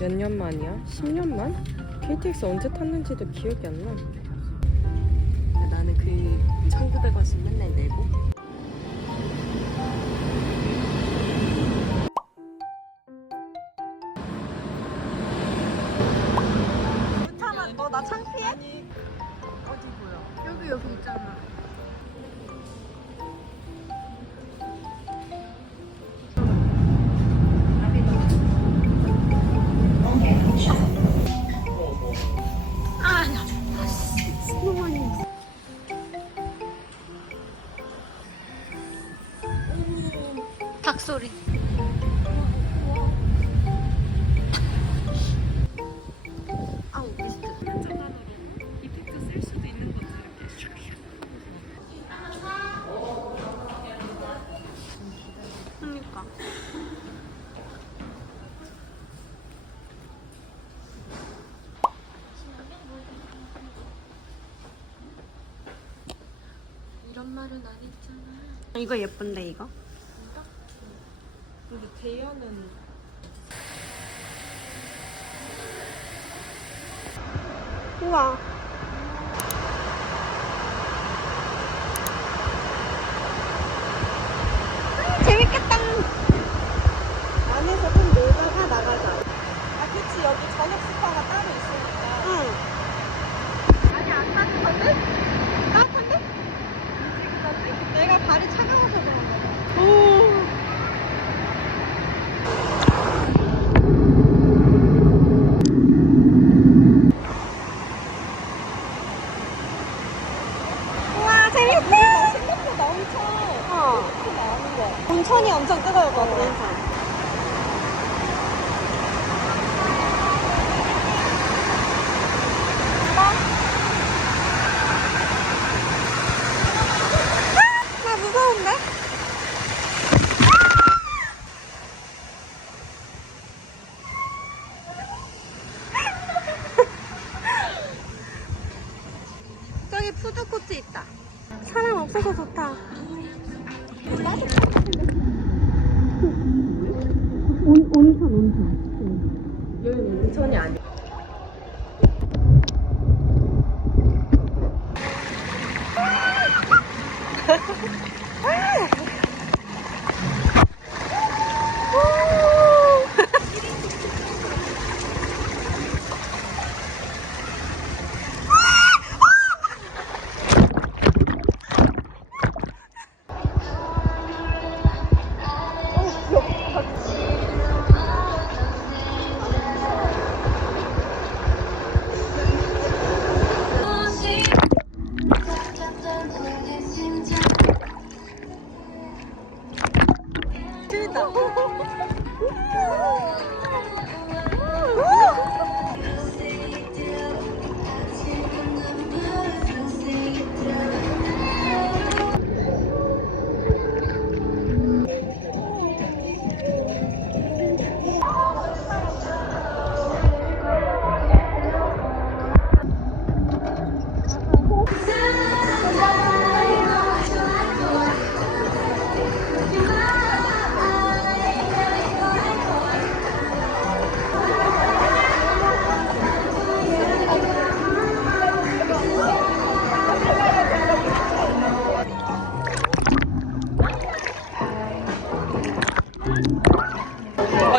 몇 년 만이야? 10년 만? KTX 언제 탔는지도 기억이 안 나. 나는 그 1900원씩 맨날 내고. 잠깐만, 너 나 창피해? 아니 어디 보여? 여기 있잖아. 닭소리. 아우 미스트. 전환으로 이펙트 쓸 수도 있는 거지 이렇게. 그러니까. 이런 말은 안 했잖아. 이거 예쁜데 이거? 근데 대여는 우와. 재밌겠다. 안에서 좀 놀다가 나가자. 아 그치 여기 저녁 스파가 따로 있으니까. 응. 아니 안 따뜻한데? 따뜻한데? 내가 발이 차가워서 그런 거야. 오. 우와 재밌다. 생각보다 엄청 많은 거야. 온천이 엄청 뜨거울 것 같아. 나 무서운데? 저기 푸드코트 있다. 사람 없어서 좋다. 여기 온천이 아니야.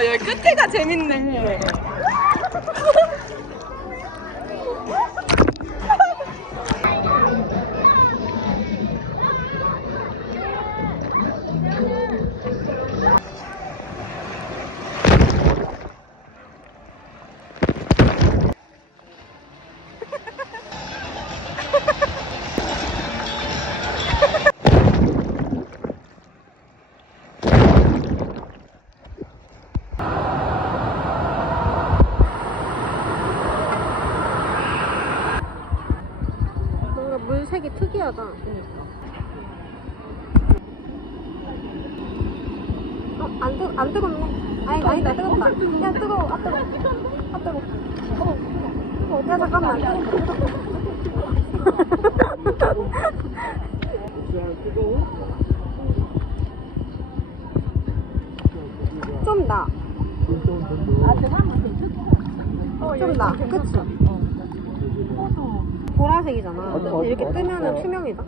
여기 끝에가 재밌네. 물색이 특이하다. 그러니까. 안 뜨겁네. 아니다, 뜨겁다. 야, 뜨거워. 아, 뜨거워. 아, 뜨거워. 야, 잠깐만. 좀 나. 아, 대박. 좀 나. 그치? 보라색이잖아. 근데 이렇게 뜨면은 투명이다.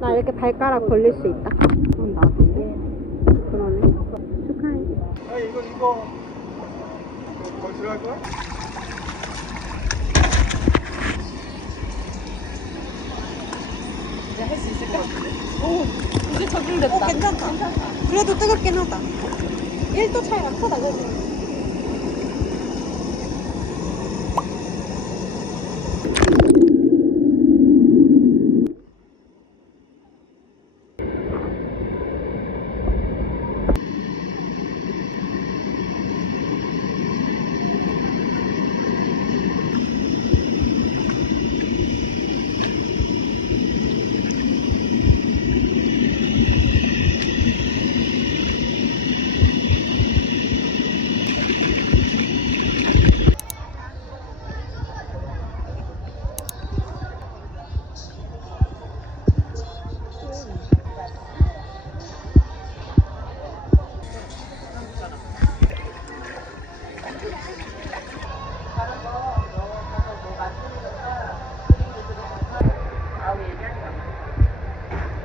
나 이렇게 발가락 벌릴 수 있다. 그럼 나던데? 그러네. 축하해. 아 이거 거기 들어갈 거야? 이제 적응됐다. 괜찮다. 그래도 뜨겁긴 하다. 1도 차이가 크다, 그지?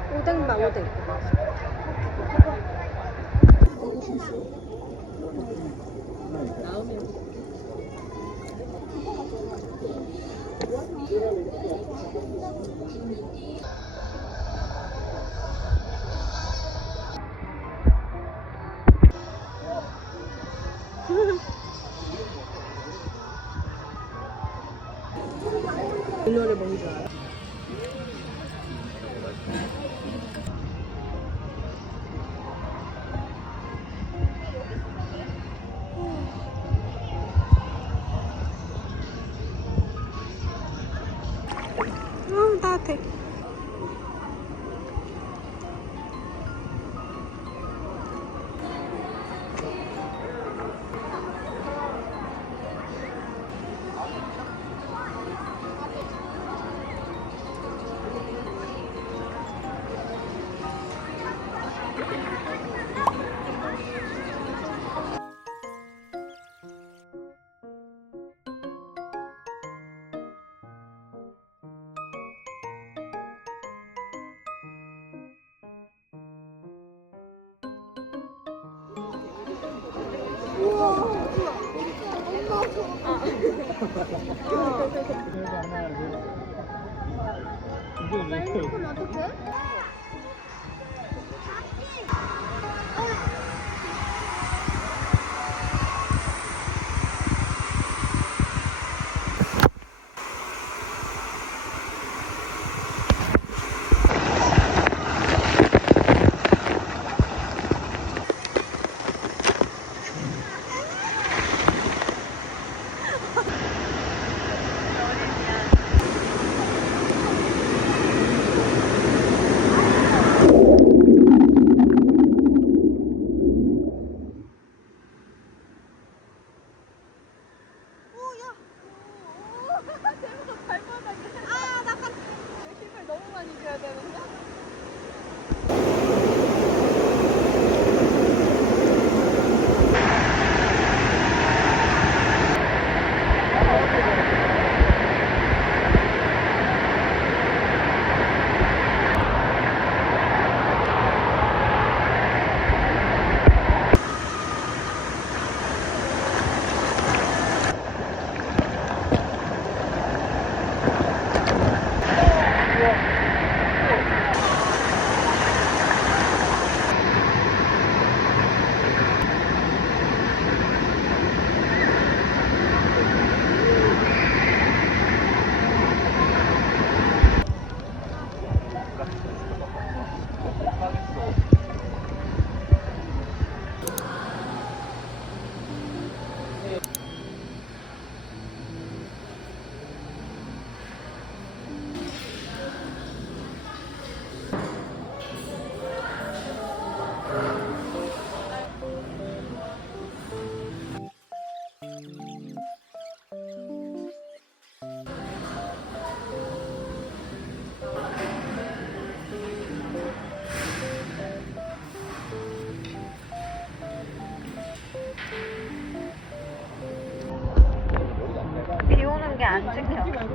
오뎅 봐, 오뎅. 이 노래 뭔지 알아? 따뜻해. 이게 어떡해? 안 찍혀.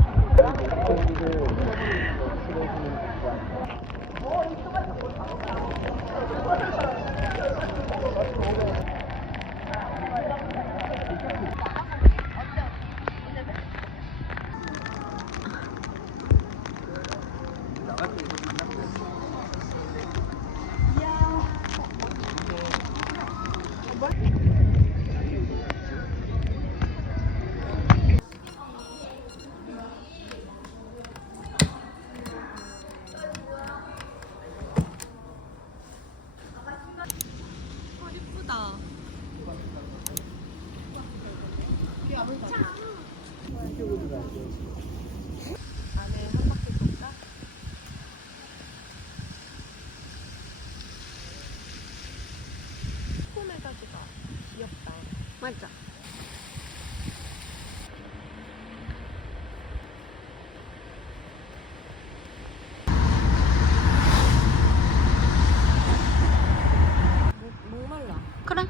맞아. 목말라. 그래.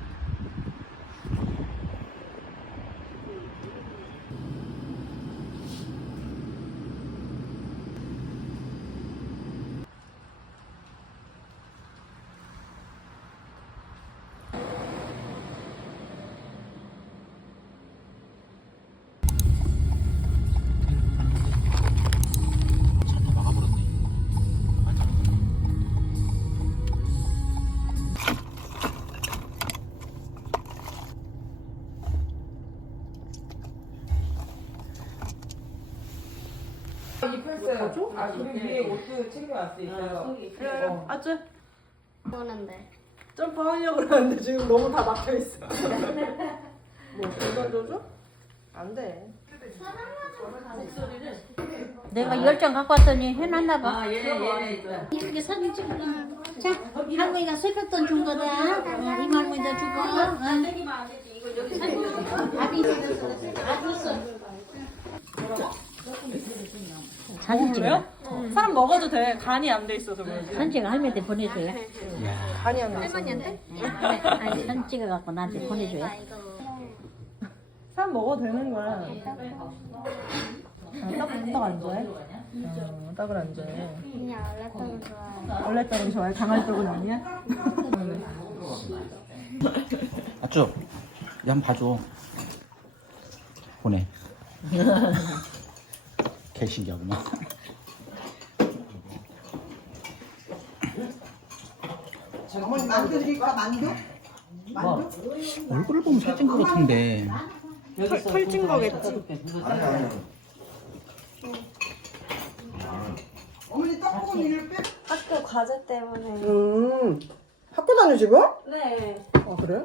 이 플스. 아, 그리고 위에 옷도 챙겨왔어. 있어요. 그래. 아주. 오는데. 점프하려고 그러는데 지금 너무 다 막혀있어. 뭐, 던져줘? 안 돼. 내가 10장 갖고 왔더니 해놨나 봐. 얘네 있어요. 이렇게 사진 찍어. 자, 할머니가 새벽돈 준 거다. 이모 할머니도 주고. 밥이 있어. 사진 찍어. 사람 먹어도 돼. 간이 안 돼 있어서 그래. 사진 찍어 할머니한테 보내줘요. 간이 안 돼 있어. 할머니한테? 아니, 사진 찍어갖고 나한테 보내줘요. 사람 먹어도 되는 거야. 떡 안 좋아해? 떡을 안 좋아해. 그냥 원래 떡은 좋아해. 원래 떡은 좋아해? 강아지 떡은 아니야? 아쭈, 얘 한번 봐줘. 보내. 개 신기하구만. 어머니 만두 드릴까? 만두? 얼굴을 보면 살찐 것 같은데. 털찐 거겠지? 어머니 떡볶이 일을 빼? 학교 과제 때문에. 학교 다녀 지금? 네. 아 그래?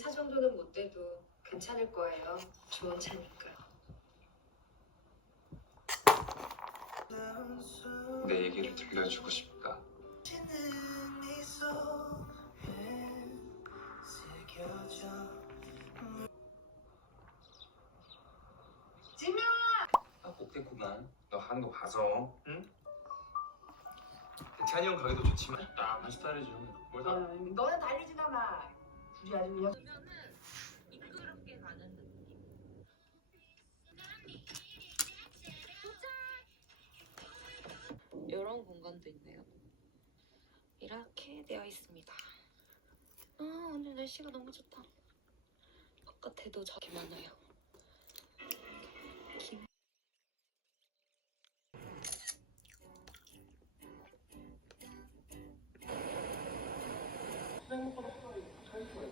차 정도는 못 돼도 괜찮을 거예요. 좋은 차니까. 내 얘기를 들려주고 싶다. 아, 복대구만. 너 하는 거 봐서, 응? 찬이 형 가게도 좋지만 딱한 스타일이지. 뭘 다. 너는 달리지나 마. 둘이 아주 그냥. 이런 공간도 있네요. 이렇게 되어 있습니다. 오늘 날씨가 너무 좋다. 바깥에도 저기 많아요.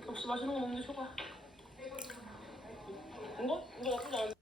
역시 맛있는 거 먹는 게 최고야. 이거? 이거 나쁘지 않은데?